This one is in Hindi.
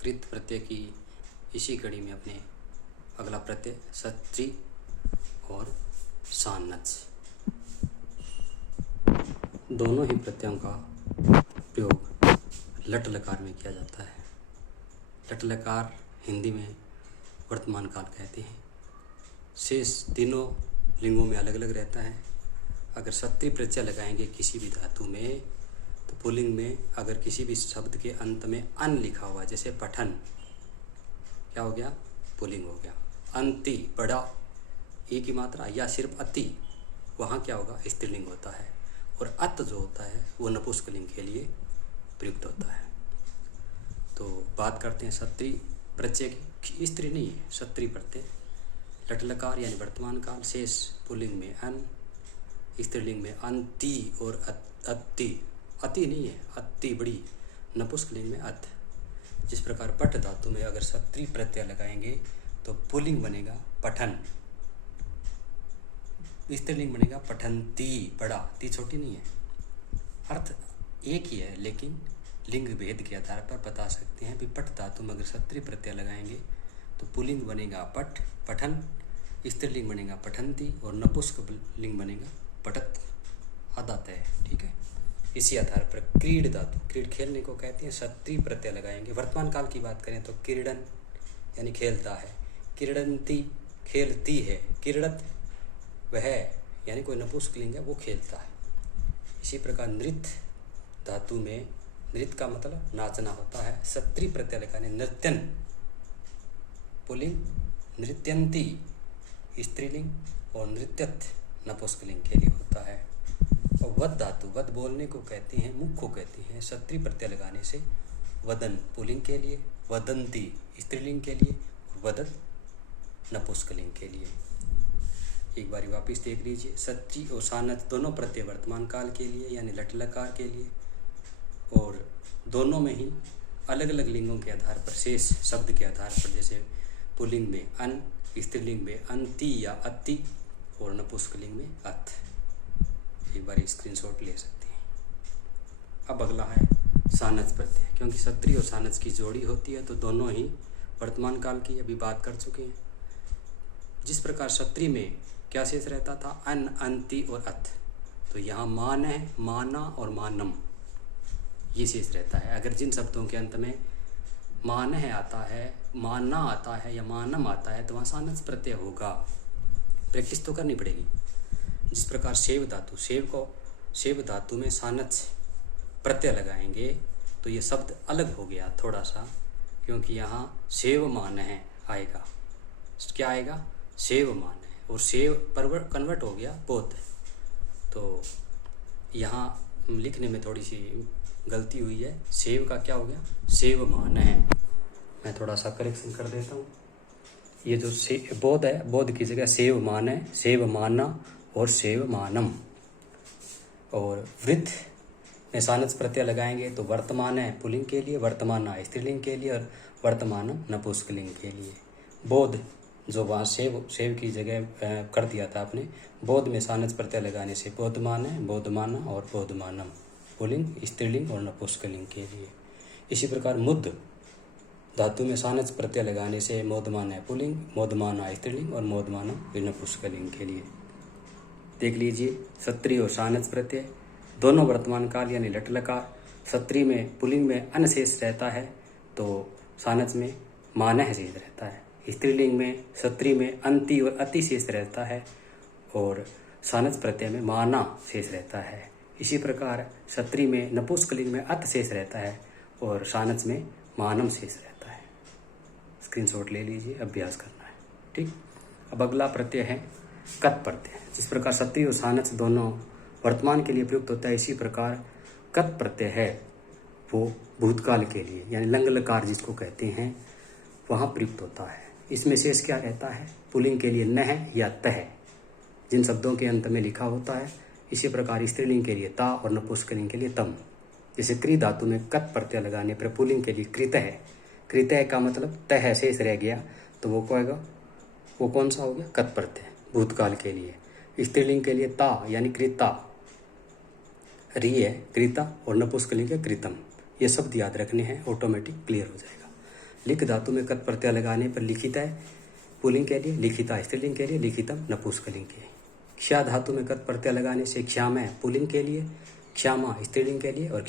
कृत प्रत्यय की इसी कड़ी में अपने अगला प्रत्यय सत्री और सानच, दोनों ही प्रत्ययों का प्रयोग लट लकार में किया जाता है। लट लकार हिंदी में वर्तमान काल कहते हैं। शेष तीनों लिंगों में अलग अलग रहता है। अगर सत्री प्रत्यय लगाएंगे किसी भी धातु में तो पुल्लिंग में अगर किसी भी शब्द के अंत में अन लिखा हुआ, जैसे पठन, क्या हो गया? पुल्लिंग हो गया। अंति, बड़ा ई की मात्रा, या सिर्फ अति, वहाँ क्या होगा? स्त्रीलिंग होता है। और अत जो होता है वो नपुंसकलिंग के लिए प्रयुक्त होता है। तो बात करते हैं सत्री प्रत्यय की। स्त्री नहीं है, सत्री प्रत्यय। लट लकार यानी वर्तमान काल, शेष पुल्लिंग में अन, स्त्रीलिंग में अंति और अति। अति नहीं है, अति बड़ी, नपुंसकलिंग में अत। जिस प्रकार पठ धातु में अगर सत्री प्रत्यय लगाएंगे तो पुल्लिंग बनेगा पठन, स्त्रीलिंग बनेगा पठंती, बड़ा, ती छोटी नहीं है। अर्थ एक ही है, लेकिन लिंग भेद के आधार पर बता सकते हैं। भी पठ धातु में अगर सत्री प्रत्यय लगाएंगे तो पुल्लिंग बनेगा पठ, पठन, स्त्रीलिंग बनेगा पठंती और नपुंसकलिंग बनेगा पठत। आदत है, ठीक है। इसी आधार पर क्रीड धातु, क्रीड खेलने को कहते हैं, सत्री प्रत्यय लगाएंगे। वर्तमान काल की बात करें तो क्रीडन यानी खेलता है, क्रीडंती खेलती है, क्रीडत वह यानी कोई नपुंसकलिंग है वो खेलता है। इसी प्रकार नृत्य धातु में नृत्य का मतलब नाचना होता है। सत्री प्रत्यय लगाने नृत्यन पुल्लिंग, नृत्यंती स्त्रीलिंग और नृत्यत नपुंसकलिंग के लिए होता है। और वद धातु, वद बोलने को कहते हैं, मुख को कहते हैं। सत्री प्रत्यय लगाने से वदन पुल्लिंग के लिए, वदंती स्त्रीलिंग के लिए और वदत नपुंसकलिंग के लिए। एक बारी वापिस देख लीजिए। सत्री और सानच दोनों प्रत्यय वर्तमान काल के लिए यानी लट लकार के लिए, और दोनों में ही अलग अलग लिंगों के आधार पर, शेष शब्द के आधार पर, जैसे पुल्लिंग में अन, स्त्रीलिंग में अंति या अति और नपुंसकलिंग में अत। एक बार स्क्रीनशॉट ले सकते हैं। अब अगला है सानच प्रत्यय। क्योंकि सत्री और सानच की जोड़ी होती है तो दोनों ही वर्तमान काल की अभी बात कर चुके हैं। जिस प्रकार सत्री में क्या शेष रहता था? अन, अंति और अत। तो यहाँ मान है, माना और मानम, ये शेष रहता है। अगर जिन शब्दों के अंत में मान है आता है, माना आता है या मानम आता है तो वहाँ सानच प्रत्यय होगा। प्रैक्टिस तो करनी पड़ेगी। जिस प्रकार सेव धातु, सेव धातु में सानच प्रत्यय लगाएंगे तो ये शब्द अलग हो गया थोड़ा सा, क्योंकि यहाँ सेव मान है आएगा। क्या आएगा? सेव मान है, और सेव कन्वर्ट हो गया बोध। तो यहाँ लिखने में थोड़ी सी गलती हुई है। सेव का क्या हो गया? सेव मान है। मैं थोड़ा सा करेक्शन कर देता हूँ। ये जो बोध है, बोध की जगह सेव मान है, सेव माना और सेव मानम। और वृद्ध में सानच प्रत्यय लगाएंगे तो वर्तमान है पुल्लिंग के लिए, वर्तमाना स्त्रीलिंग के लिए और वर्तमानम नपुंसकलिंग के लिए। बोध जो वहाँ सेव की जगह कर दिया था आपने, बोध में सानच प्रत्यय लगाने से बोधमान है, बोधमाना और बोधमानम पुल्लिंग, स्त्रीलिंग और नपुंसकलिंग के लिए। इसी प्रकार मुद्ध धातु में सानच प्रत्यय लगाने से मोदमान है पुल्लिंग, मोदमाना स्त्रीलिंग और मोदमानम नपुंसकलिंग के लिए। देख लीजिए, सत्री और सानच प्रत्यय दोनों वर्तमान काल यानी लट लकार। सत्री में पुल्लिंग में अन शेष रहता है तो सानच में मानह शेष रहता है। स्त्रीलिंग में सत्री में अंति और अति शेष रहता है और सानच प्रत्यय में माना शेष रहता है। इसी प्रकार सत्री में नपुंसकलिंग में अत शेष रहता है और सानच में मानम शेष रहता है। स्क्रीनशॉट ले लीजिए, अभ्यास करना है, ठीक। अब अगला प्रत्यय है कत प्रत्यय। जिस प्रकार सत्री और सानच दोनों वर्तमान के लिए प्रयुक्त होता है, इसी प्रकार कत प्रत्यय है वो भूतकाल के लिए यानी लंग लकार जिसको कहते हैं वहाँ प्रयुक्त होता है। इसमें शेष क्या रहता है? पुल्लिंग के लिए नह या तह, जिन शब्दों के अंत में लिखा होता है। इसी प्रकार स्त्रीलिंग के लिए ता और नपुंसकलिंग के लिए तम। जैसे क्री धातु में कत प्रत्यय लगाने पर पुल्लिंग के लिए कृत है। कृत है का मतलब तह शेष रह गया तो वो कहेगा, वो कौन सा हो गया? कत प्रत्यय भूतकाल के लिए। स्त्रीलिंग के लिए ता यानी कृता, री है कृता और नपुंसकलिंग है कृतम। ये शब्द याद रखने हैं, ऑटोमेटिक क्लियर हो जाएगा। लिख धातु में कत प्रत्यय लगाने पर लिखिता पुल्लिंग के लिए, लिखिता स्त्रीलिंग के लिए, लिखितम नपुंसकलिंग के लिए। क्ष्या धातु में कत प्रत्यय लगाने से क्षामय पुल्लिंग के लिए, क्षामा स्त्रीलिंग के लिए और